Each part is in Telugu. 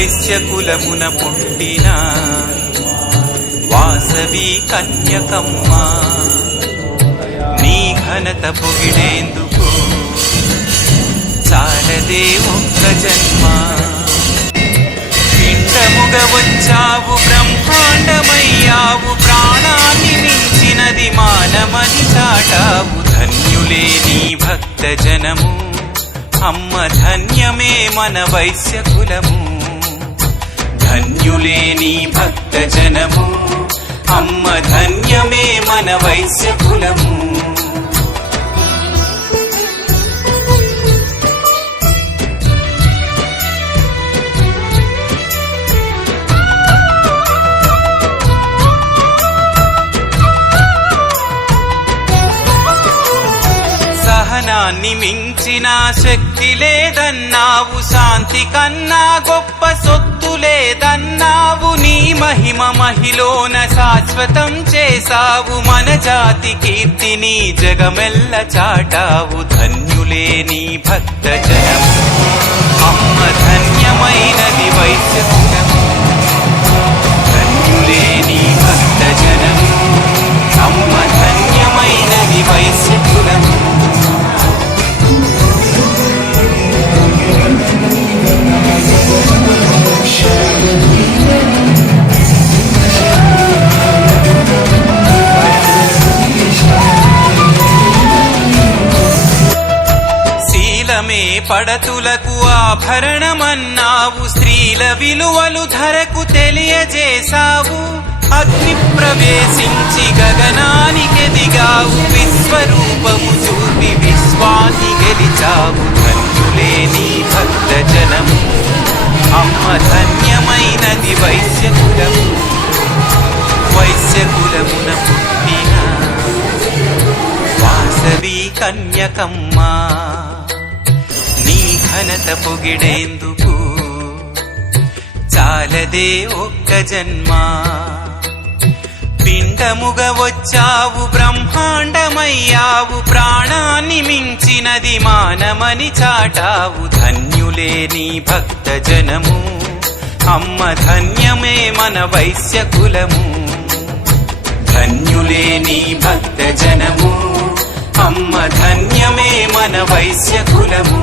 వైశ్యకులమున పుట్టిన వాసవి కన్యకమ్మ నీ ఘనత పొగిడేందుకు చాలదే ఒక్క జన్మ. పిండముగా వచ్చావు బ్రహ్మాండమయ్యావు ప్రాణాన్ని మించినది మానమని చాటావు. ధన్యులే నీ భక్త జనము అమ్మ ధన్యమే మన వైశ్యకులము. ధన్యులే నీ భక్త జనము అమ్మ ధన్యమే మన వైశ్యకులము. సహనాన్ని మించిన శక్తి లేదన్నావు, శాంతి కన్నా గొప్ప సొత్తు లేదన్నావు. నీ మహిమ మహిలోన శాశ్వతం చేసావు, మన జాతి కీర్తిని జగమెల్ల చాటావు. ధన్యులే నీ భక్త జనము అమ్మ ధన్యమైనది వైశ్యకులము. ధన్యులే నీ భక్త జనము అమ్మ ధన్యమైనది వైశ్యకులము. శీలమే పడతులకు ఆభరణమన్నావు, స్త్రీల విలువలు ధరకు తెలియజేశావు. అగ్ని ప్రవేశించి గగనానికి దిగావు, విశ్వరూపము చూపి విశ్వాన్ని గెలిచావు. ధన్యులే నీ భక్త జనము అమ్మ ధన్యమైనది వైశ్యకులము. వైశ్యకులమున పుట్టిన వాసవి కన్యకమ్మ నీ ఘనత పొగిడేందుకు చాలదే ఒక్క జన్మ. పిండముగా వచ్చావు బ్రహ్మాండమయ్యావు ప్రాణాన్ని మించినది మానమని చాటావు. ధన్యులే నీ భక్త జనము అమ్మ ధన్యమే మన వైశ్యకులము. ధన్యులే నీ భక్త జనము అమ్మ ధన్యమే మన వైశ్యకులము.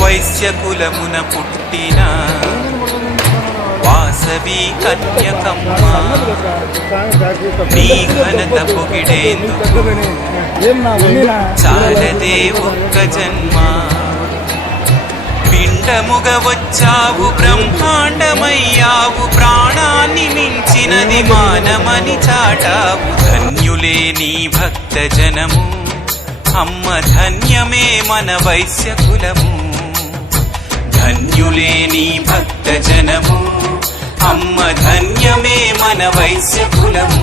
వైశ్యకులమున పుట్టిన వాసవి కన్యకమ్మ నీ ఘనత పొగిడేందుకు చాలదే ఒక్క జన్మ. పిండముగా వచ్చావు బ్రహ్మాండమయ్యావు ప్రాణాన్ని మించినది మానమని చాటావు. ధన్యులే నీ భక్త జనము అమ్మ ధన్యమే మన వైశ్యకులము. ధన్యులే నీ భక్త జనము అమ్మ ధన్యమే మన వైశ్యకులము.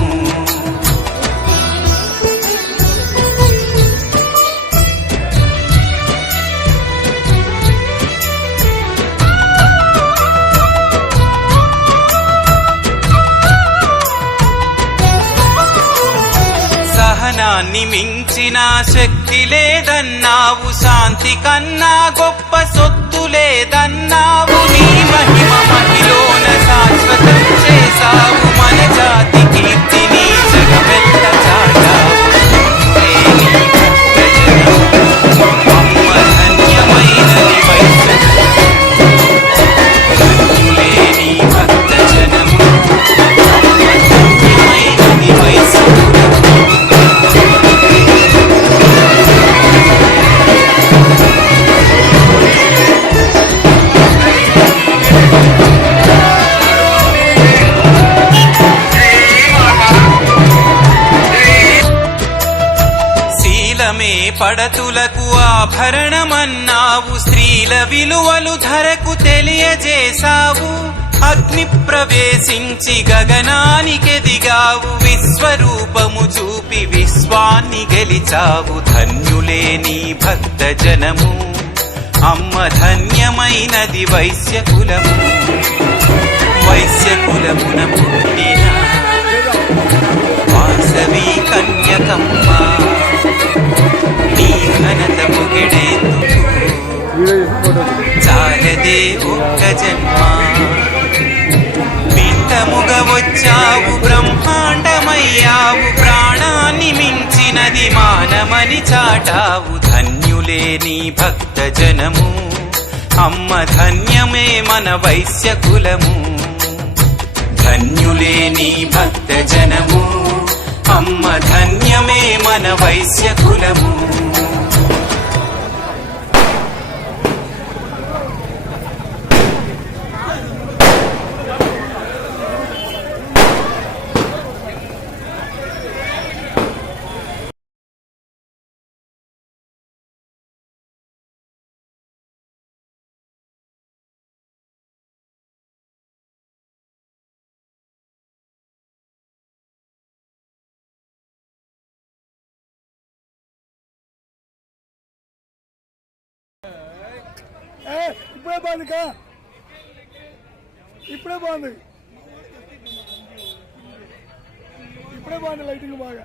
సహనాన్ని మించిన శక్తి లేదన్నావు, శాంతి కన్నా గొప్ప సొత్తు లేదన్నావు. నీ మహిమ మహిలోన శాశ్వతం చేసావు, మన జాతి కీర్తిని జగమెల్ల చాటావు. అమ్మ ధన్యమైనది వైశ్యకులము. ధన్యులే నీ భక్త జనము అమ్మ ధన్యమైనది వైశ్యకులము. అందమే పడతులకు ఆభరణమన్నావు, స్త్రీల విలువలు ధరకు తెలియజేశావు. అగ్ని ప్రవేశించి గగనానికెదిగావు, విశ్వరూపము చూపి విశ్వాన్ని గెలిచావు. ధన్యులే నీ భక్త జనము, అమ్మ ధన్యమైనది వైశ్యకులము. వైశ్యకులమున పుట్టిన వాసవి కన్యకమ్మ, నీ ఘనత పొగిడేందుకు చాలదే ఒక్క జన్మ. పిండముగా వచ్చావు, బ్రహ్మాండమయ్యావు, ప్రాణాన్ని మించినది మానమని చాటావు. ధన్యులే నీ భక్త జనము, అమ్మ ధన్యమే మన వైశ్యకులము. ధన్యులే నీ భక్త జనము, అమ్మ ధన్యమే మన వైశ్యకులము. ఇప్పుడే బాగుంది కా, ఇప్పుడే బాగుంది, ఇప్పుడే బాగుంది లైటింగ్ బాగా.